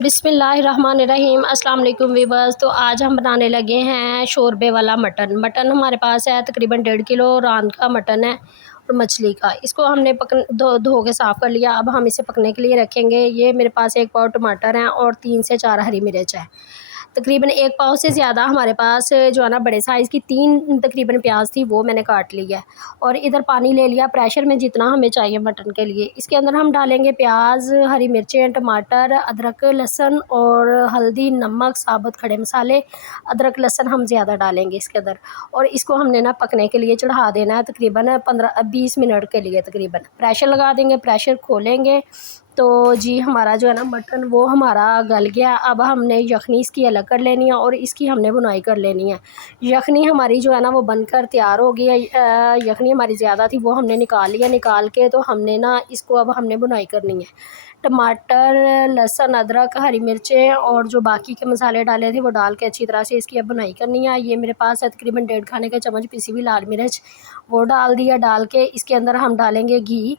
बिस्मिल्लाहिर्रहमानिर्रहीम अस्सलाम वालेकुम वीवर्स। तो आज हम बनाने लगे हैं शोरबे वाला मटन हमारे पास है तकरीबन 1.5 किलो रान का मटन है और मछली का। इसको हमने धो के साफ़ कर लिया। अब हम इसे पकने के लिए रखेंगे। ये मेरे पास 1 पाव टमाटर हैं और 3 से 4 हरी मिर्च है। तकरीबन 1 पाव से ज़्यादा हमारे पास जो है ना बड़े साइज़ की 3 तकरीबन प्याज थी, वो मैंने काट ली है। और इधर पानी ले लिया प्रेशर में जितना हमें चाहिए मटन के लिए। इसके अंदर हम डालेंगे प्याज, हरी मिर्चें, टमाटर, अदरक, लहसुन और हल्दी, नमक, साबुत खड़े मसाले। अदरक लहसुन हम ज़्यादा डालेंगे इसके अंदर। और इसको हमने ना पकने के लिए चढ़ा देना है तकरीबन 15-20 मिनट के लिए। तकरीबन प्रेशर लगा देंगे, प्रेशर खोलेंगे तो जी हमारा जो है ना मटन वो हमारा गल गया। अब हमने यखनी इसकी अलग कर लेनी है और इसकी हमने बुनाई कर लेनी है। यखनी हमारी जो है ना वो बनकर तैयार हो गई है। यखनी हमारी ज़्यादा थी, वो हमने निकाल लिया। निकाल के तो हमने ना इसको अब हमने बुनाई करनी है। टमाटर, लहसुन, अदरक, हरी मिर्चें और जो बाकी के मसाले डाले थे वो डाल के अच्छी तरह से इसकी अब बुनाई करनी है। ये मेरे पास है तकरीबन 1.5 खाने का चम्मच पिसी हुई लाल मिर्च, वो डाल दिया। डाल के इसके अंदर हम डालेंगे घी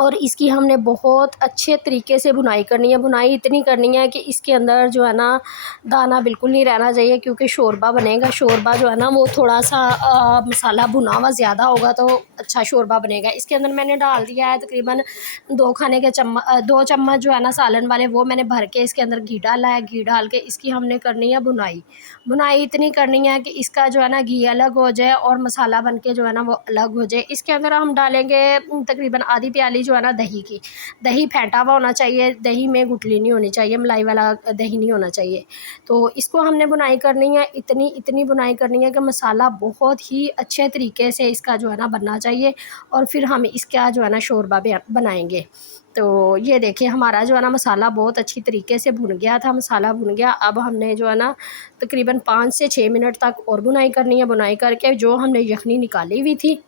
और इसकी हमने बहुत अच्छे तरीके से बुनाई करनी है। बुनाई इतनी करनी है कि इसके अंदर जो है ना दाना बिल्कुल नहीं रहना चाहिए, क्योंकि शोरबा बनेगा। शोरबा जो है ना वो थोड़ा सा मसाला भुना हुआ ज़्यादा होगा तो अच्छा शोरबा बनेगा। इसके अंदर मैंने डाल दिया है तकरीबन 2 चम्मच जो है ना सालन वाले, वो मैंने भर के इसके अंदर घी डाला है। घी डाल के इसकी हमने करनी है बुनाई। बुनाई इतनी करनी है कि इसका जो है ना घी अलग हो जाए और मसाला बन के जो है ना वो अलग हो जाए। इसके अंदर हम डालेंगे तकरीबन आधी प्याली जो है ना दही की। दही फेंटा हुआ होना चाहिए, दही में गुठली नहीं होनी चाहिए, मलाई वाला दही नहीं होना चाहिए। तो इसको हमने बुनाई करनी है, इतनी बुनाई करनी है कि मसाला बहुत ही अच्छे तरीके से इसका जो है ना बनना चाहिए। और फिर हम इसका जो है ना शोरबा बनाएंगे। तो ये देखिए हमारा जो है ना मसाला बहुत अच्छी तरीके से भुन गया था। मसाला भुन गया। अब हमने जो है ना तकरीबन 5 से 6 मिनट तक और बुनाई करनी है। बुनाई करके जो हमने यखनी निकाली हुई थी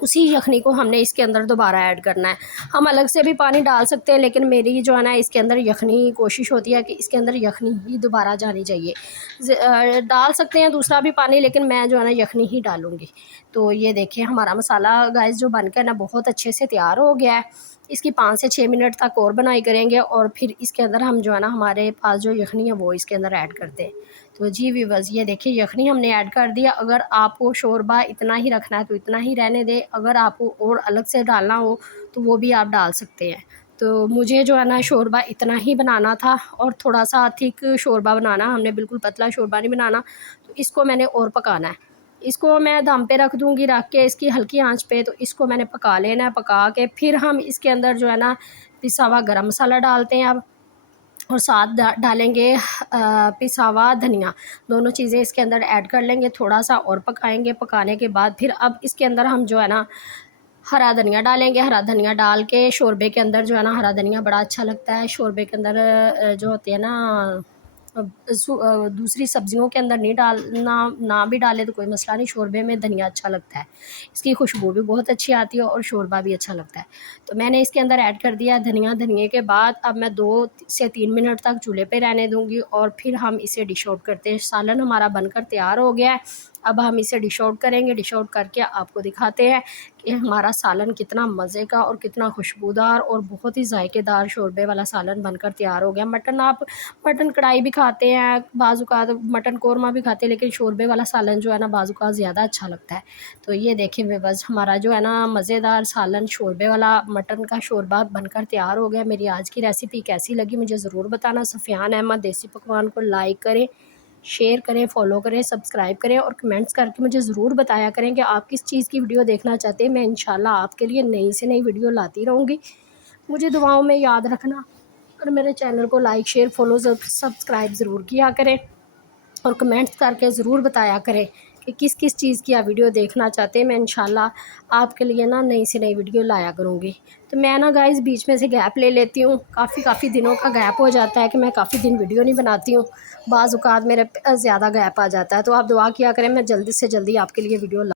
उसी यखनी को हमने इसके अंदर दोबारा ऐड करना है। हम अलग से भी पानी डाल सकते हैं, लेकिन मेरी जो है ना इसके अंदर यखनी कोशिश होती है कि इसके अंदर यखनी ही दोबारा जानी चाहिए। डाल सकते हैं दूसरा भी पानी, लेकिन मैं जो है ना यखनी ही डालूँगी। तो ये देखिए हमारा मसाला गाइस जो बनकर ना बहुत अच्छे से तैयार हो गया है। इसकी 5 से 6 मिनट तक और बनाई करेंगे और फिर इसके अंदर हम जो है ना हमारे पास जो यखनी है वो इसके अंदर ऐड करते हैं। तो जी व्यूअर्स ये देखिए यखनी हमने ऐड कर दिया। अगर आपको शोरबा इतना ही रखना है तो इतना ही रहने दें, अगर आपको और अलग से डालना हो तो वो भी आप डाल सकते हैं। तो मुझे जो है ना शोरबा इतना ही बनाना था और थोड़ा सा थिक शोरबा बनाना, हमने बिल्कुल पतला शोरबा नहीं बनाना। तो इसको मैंने और पकाना है। इसको मैं दम पे रख दूँगी, रख के इसकी हल्की आंच पे तो इसको मैंने पका लेना है। पका के फिर हम इसके अंदर जो है ना पिसा हुआ गरम मसाला डालते हैं अब, और साथ डालेंगे पिसा हुआ धनिया। दोनों चीज़ें इसके अंदर ऐड कर लेंगे, थोड़ा सा और पकाएंगे। पकाने के बाद फिर अब इसके अंदर हम जो है ना हरा धनिया डालेंगे। हरा धनिया डाल के शोरबे के अंदर जो है ना हरा धनिया बड़ा अच्छा लगता है। शोरबे के अंदर जो होती है ना दूसरी सब्जियों के अंदर नहीं डालना, ना भी डाले तो कोई मसला नहीं, शोरबे में धनिया अच्छा लगता है। इसकी खुशबू भी बहुत अच्छी आती है और शोरबा भी अच्छा लगता है। तो मैंने इसके अंदर ऐड कर दिया धनिया। धनिया के बाद अब मैं 2 से 3 मिनट तक चूल्हे पे रहने दूँगी और फिर हम इसे डिश आउट करते हैं। सालन हमारा बनकर तैयार हो गया है। अब हम इसे डिश आउट करेंगे। डिश आउट करके आपको दिखाते हैं कि हमारा सालन कितना मज़े का और कितना खुशबूदार और बहुत ही जायकेदार शोरबे वाला सालन बनकर तैयार हो गया। मटन कढ़ाई भी खाते हैं, बाज़ औक़ात मटन कोरमा भी खाते हैं, लेकिन शोरबे वाला सालन जो है ना बाज़ औक़ात ज़्यादा अच्छा लगता है। तो ये देखिए व्यूअर्स हमारा जो है ना मज़ेदार सालन शोरबे वाला मटन का शोरबा बनकर तैयार हो गया। मेरी आज की रेसिपी कैसी लगी मुझे ज़रूर बताना। सफ़ियान अहमद देसी पकवान को लाइक करें, शेयर करें, फॉलो करें, सब्सक्राइब करें और कमेंट्स करके मुझे ज़रूर बताया करें कि आप किस चीज़ की वीडियो देखना चाहते हैं। मैं इंशाल्लाह आपके लिए नई से नई वीडियो लाती रहूँगी। मुझे दुआओं में याद रखना और मेरे चैनल को लाइक, शेयर, फॉलो, सब्सक्राइब ज़रूर किया करें और कमेंट्स करके ज़रूर बताया करें कि किस किस चीज़ की आप वीडियो देखना चाहते हैं। मैं इंशाल्लाह आपके लिए ना नई से नई वीडियो लाया करूँगी। तो मैं ना गाइस बीच में से गैप ले लेती हूँ, काफ़ी दिनों का गैप हो जाता है कि मैं काफ़ी दिन वीडियो नहीं बनाती हूँ। बाज़ औक़ात मेरे ज़्यादा गैप आ जाता है। तो आप दुआ किया करें मैं जल्दी से जल्दी आपके लिए वीडियो